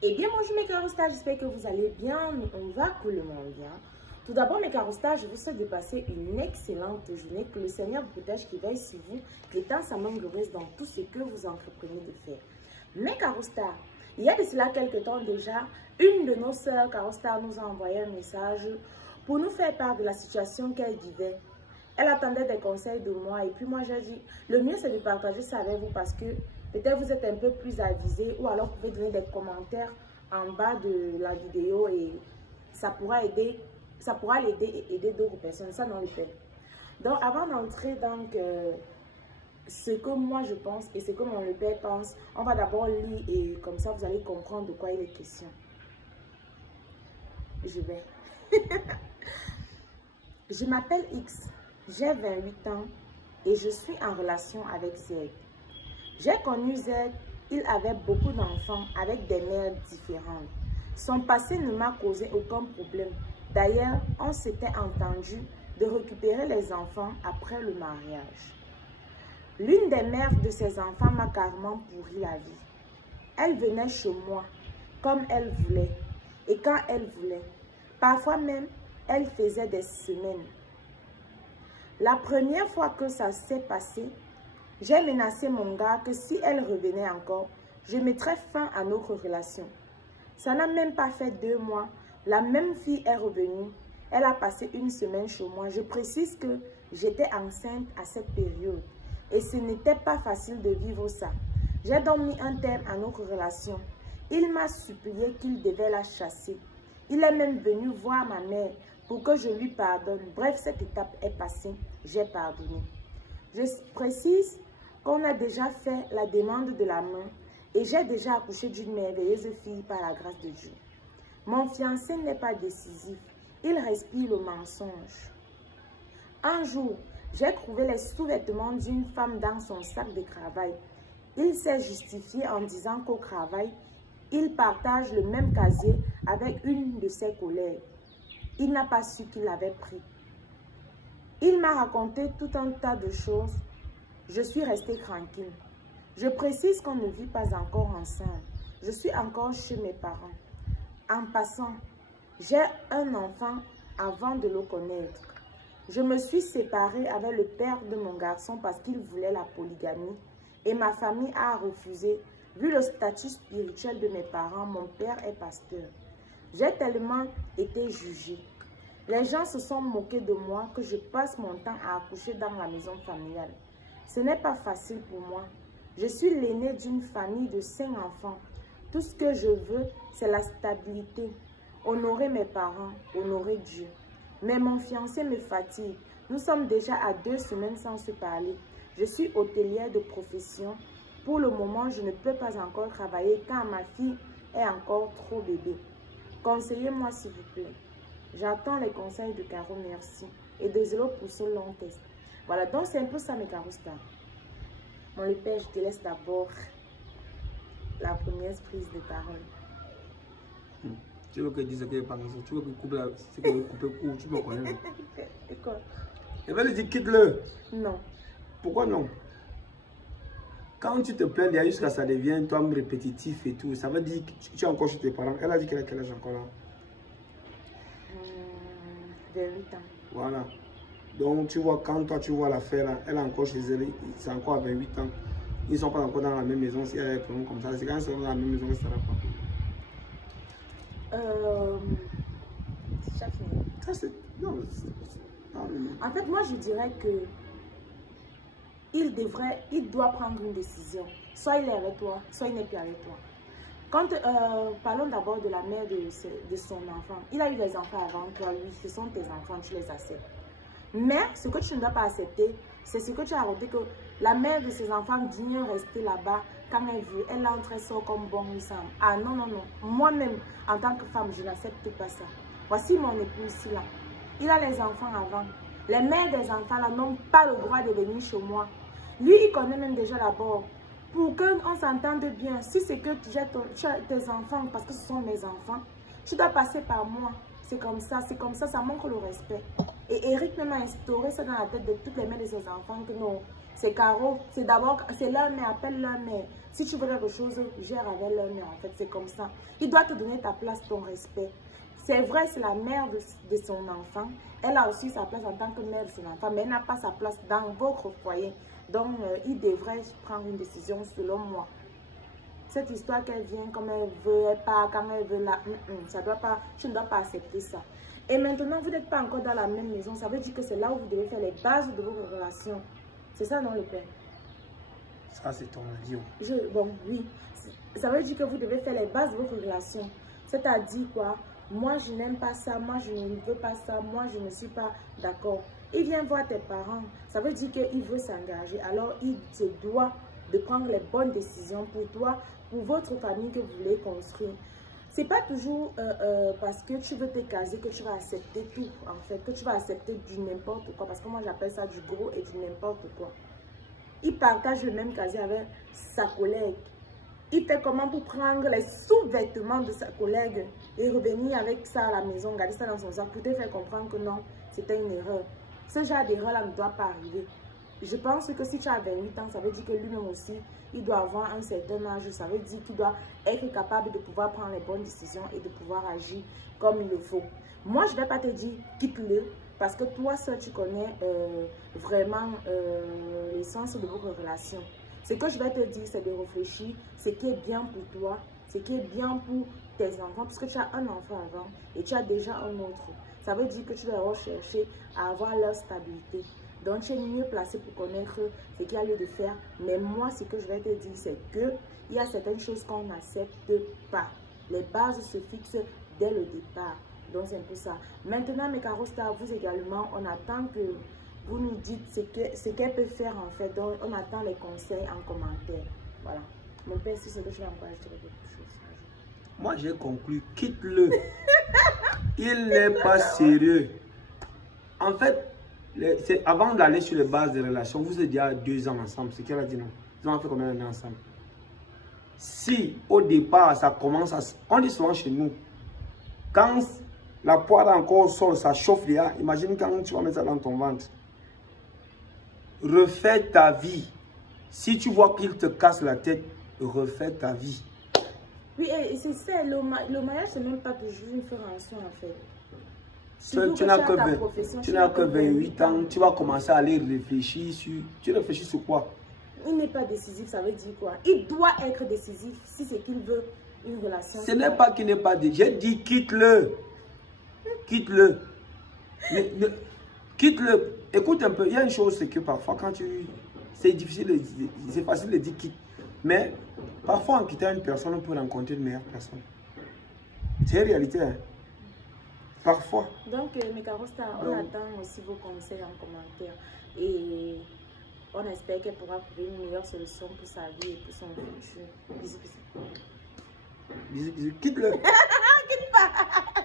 Eh bien, bonjour mes carostas, j'espère que vous allez bien. On va coolement bien. Tout d'abord, mes carostas, je vous souhaite de passer une excellente journée. Que le Seigneur vous protège, qui veille sur vous, qui étend sa main glorieuse dans tout ce que vous entreprenez de faire. Mes carostas, il y a de cela quelques temps déjà, une de nos sœurs carostas nous a envoyé un message pour nous faire part de la situation qu'elle vivait. Elle attendait des conseils de moi et puis moi j'ai dit, le mieux c'est de partager ça avec vous parce que peut-être vous êtes un peu plus avisé ou alors vous pouvez donner des commentaires en bas de la vidéo et ça pourra l'aider et aider d'autres personnes, ça non le fait. Donc avant d'entrer dans ce que moi je pense et ce que mon père pense, on va d'abord lire et comme ça vous allez comprendre de quoi il est question. Je vais. Je m'appelle X. J'ai 28 ans et je suis en relation avec Z. J'ai connu Z, il avait beaucoup d'enfants avec des mères différentes. Son passé ne m'a causé aucun problème. D'ailleurs, on s'était entendu de récupérer les enfants après le mariage. L'une des mères de ses enfants m'a carrément pourri la vie. Elle venait chez moi comme elle voulait et quand elle voulait. Parfois même, elle faisait des semaines. La première fois que ça s'est passé, j'ai menacé mon gars que si elle revenait encore, je mettrais fin à notre relation. Ça n'a même pas fait 2 mois. La même fille est revenue. Elle a passé une semaine chez moi. Je précise que j'étais enceinte à cette période. Et ce n'était pas facile de vivre ça. J'ai donc mis un terme à notre relation. Il m'a supplié qu'il devait la chasser. Il est même venu voir ma mère pour que je lui pardonne. Bref, cette étape est passée. J'ai pardonné. Je précise qu'on a déjà fait la demande de la main et j'ai déjà accouché d'une merveilleuse fille par la grâce de Dieu. Mon fiancé n'est pas décisif. Il respire le mensonge. Un jour, j'ai trouvé les sous-vêtements d'une femme dans son sac de travail. Il s'est justifié en disant qu'au travail, il partage le même casier avec une de ses collègues. Il n'a pas su qu'il l'avait pris. Il m'a raconté tout un tas de choses. Je suis restée tranquille. Je précise qu'on ne vit pas encore ensemble. Je suis encore chez mes parents. En passant, j'ai un enfant avant de le connaître. Je me suis séparée avec le père de mon garçon parce qu'il voulait la polygamie et ma famille a refusé. Vu le statut spirituel de mes parents, mon père est pasteur. J'ai tellement été jugée. Les gens se sont moqués de moi que je passe mon temps à accoucher dans la maison familiale. Ce n'est pas facile pour moi. Je suis l'aînée d'une famille de 5 enfants. Tout ce que je veux, c'est la stabilité. Honorer mes parents, honorer Dieu. Mais mon fiancé me fatigue. Nous sommes déjà à 2 semaines sans se parler. Je suis hôtelière de profession. Pour le moment, je ne peux pas encore travailler car ma fille est encore trop bébé. Conseillez-moi s'il vous plaît. J'attends les conseils de Caro, merci. Et désolé pour ce long test. Voilà, donc c'est un peu ça mes carostas. Mon le père, je te laisse d'abord la première prise de parole. Tu veux que je dise que tu veux que coupe court, tu me connais. D'accord. Elle va lui dire quitte-le. Non. Pourquoi non? Quand tu te plains, jusqu'à ça devient toi répétitif et tout, ça veut dire que tu es encore chez tes parents. Elle a dit qu'elle a quel âge encore là? 28 ans. Voilà. Donc tu vois, quand toi tu vois l'affaire là, elle est encore chez elle, c'est encore à 28 ans. Ils ne sont pas encore dans la même maison. Si elle est comme ça, c'est quand ils sont dans la même maison que ça ne va pas. C'est fini. Ça c'est... Non, en fait, moi je dirais que il doit prendre une décision. Soit il est avec toi, soit il n'est plus avec toi. Quand, parlons d'abord de la mère de son enfant. Il a eu des enfants avant toi, lui, ce sont tes enfants, tu les acceptes. Mais ce que tu ne dois pas accepter, c'est ce que tu as raconté que la mère de ses enfants vient rester là-bas quand elle veut. Elle entre et sort comme bon lui semble. Ah non, non, non. Moi-même, en tant que femme, je n'accepte pas ça. Voici mon époux ici là. Il a les enfants avant. Les mères des enfants là n'ont pas le droit de venir chez moi. Lui, il connaît même déjà d'abord. Pour qu'on s'entende bien, si c'est que tu as tes enfants, parce que ce sont mes enfants, tu dois passer par moi. C'est comme ça, ça montre le respect. Et Eric même a instauré ça dans la tête de toutes les mères de ses enfants, que non, C'est Caro, c'est d'abord, c'est leur mère, appelle leur mère. Si tu veux quelque chose, gère avec leur mère, en fait, c'est comme ça. Il doit te donner ta place, ton respect. C'est vrai, c'est la mère de son enfant. Elle a aussi sa place en tant que mère de son enfant, mais elle n'a pas sa place dans votre foyer. Donc, il devrait prendre une décision selon moi. Cette histoire qu'elle vient comme elle veut, elle part quand elle veut là, ça doit pas, tu ne dois pas accepter ça. Et maintenant, vous n'êtes pas encore dans la même maison. Ça veut dire que c'est là où vous devez faire les bases de vos relations. C'est ça, non, le père? Ça, c'est ton avis. Bon, oui. Ça veut dire que vous devez faire les bases de vos relations. C'est-à-dire quoi? Moi, je n'aime pas ça. Moi, je ne veux pas ça. Moi, je ne suis pas d'accord. Il vient voir tes parents. Ça veut dire qu'il veut s'engager. Alors, il se doit de prendre les bonnes décisions pour toi, pour votre famille que vous voulez construire. C'est pas toujours parce que tu veux te caser que tu vas accepter tout, en fait. Que tu vas accepter du n'importe quoi. Parce que moi, j'appelle ça du gros et du n'importe quoi. Il partage le même casier avec sa collègue. Il fait comment pour prendre les sous-vêtements de sa collègue et revenir avec ça à la maison, garder ça dans son sac pour te faire comprendre que non, c'était une erreur. Ce genre d'erreur-là ne doit pas arriver. Je pense que si tu as 28 ans, ça veut dire que lui-même aussi, il doit avoir un certain âge. Ça veut dire qu'il doit être capable de pouvoir prendre les bonnes décisions et de pouvoir agir comme il le faut. Moi, je ne vais pas te dire quitte-le. Parce que toi seul, tu connais vraiment l'essence de votre relation. Ce que je vais te dire, c'est de réfléchir ce qui est bien pour toi, ce qui est bien pour tes enfants. Parce que tu as un enfant avant et tu as déjà un autre. Ça veut dire que tu dois rechercher à avoir leur stabilité. Donc, tu es mieux placé pour connaître ce qu'il y a lieu de faire. Mais moi, ce que je vais te dire, c'est qu'il y a certaines choses qu'on n'accepte pas. Les bases se fixent dès le départ. Donc, c'est un peu ça. Maintenant, mes caros stars, vous également, on attend que vous nous dites ce qu'elle peut faire en fait. Donc, on attend les conseils en commentaire. Voilà. Mon père, si c'est que tu vas encore ajouter quelque chose. Moi, j'ai conclu, quitte-le. Il n'est pas sérieux. En fait, avant d'aller sur les bases de relations, vous êtes déjà 2 ans ensemble. C'est qu'elle a dit non. Ils ont fait combien d'années ensemble? Si, au départ, ça commence à... On dit souvent chez nous, quand la poire encore au sol, ça chauffe déjà. Imagine quand tu vas mettre ça dans ton ventre. Refais ta vie. Si tu vois qu'il te casse la tête, refais ta vie. Oui, et c'est ça. Le mariage, c'est même pas toujours une relation en fait. Tu n'as que 28 ans. Tu vas commencer à aller réfléchir sur... Tu réfléchis sur quoi? Il n'est pas décisif, ça veut dire quoi? Il doit être décisif si c'est qu'il veut une relation. Ce n'est pas qu'il n'est pas décisif. J'ai dit quitte-le. Quitte-le. Quitte-le. Écoute un peu, il y a une chose, c'est que parfois quand c'est difficile, c'est facile de dire quitte. Mais parfois en quittant une personne, on peut rencontrer une meilleure personne. C'est une réalité. Hein? Parfois. Donc, mes caros stars, on attend aussi vos conseils en commentaire. Et on espère qu'elle pourra trouver une meilleure solution pour sa vie et pour son futur. Bisous, bisous. Bisous, bisous. Quitte-le. Quitte pas.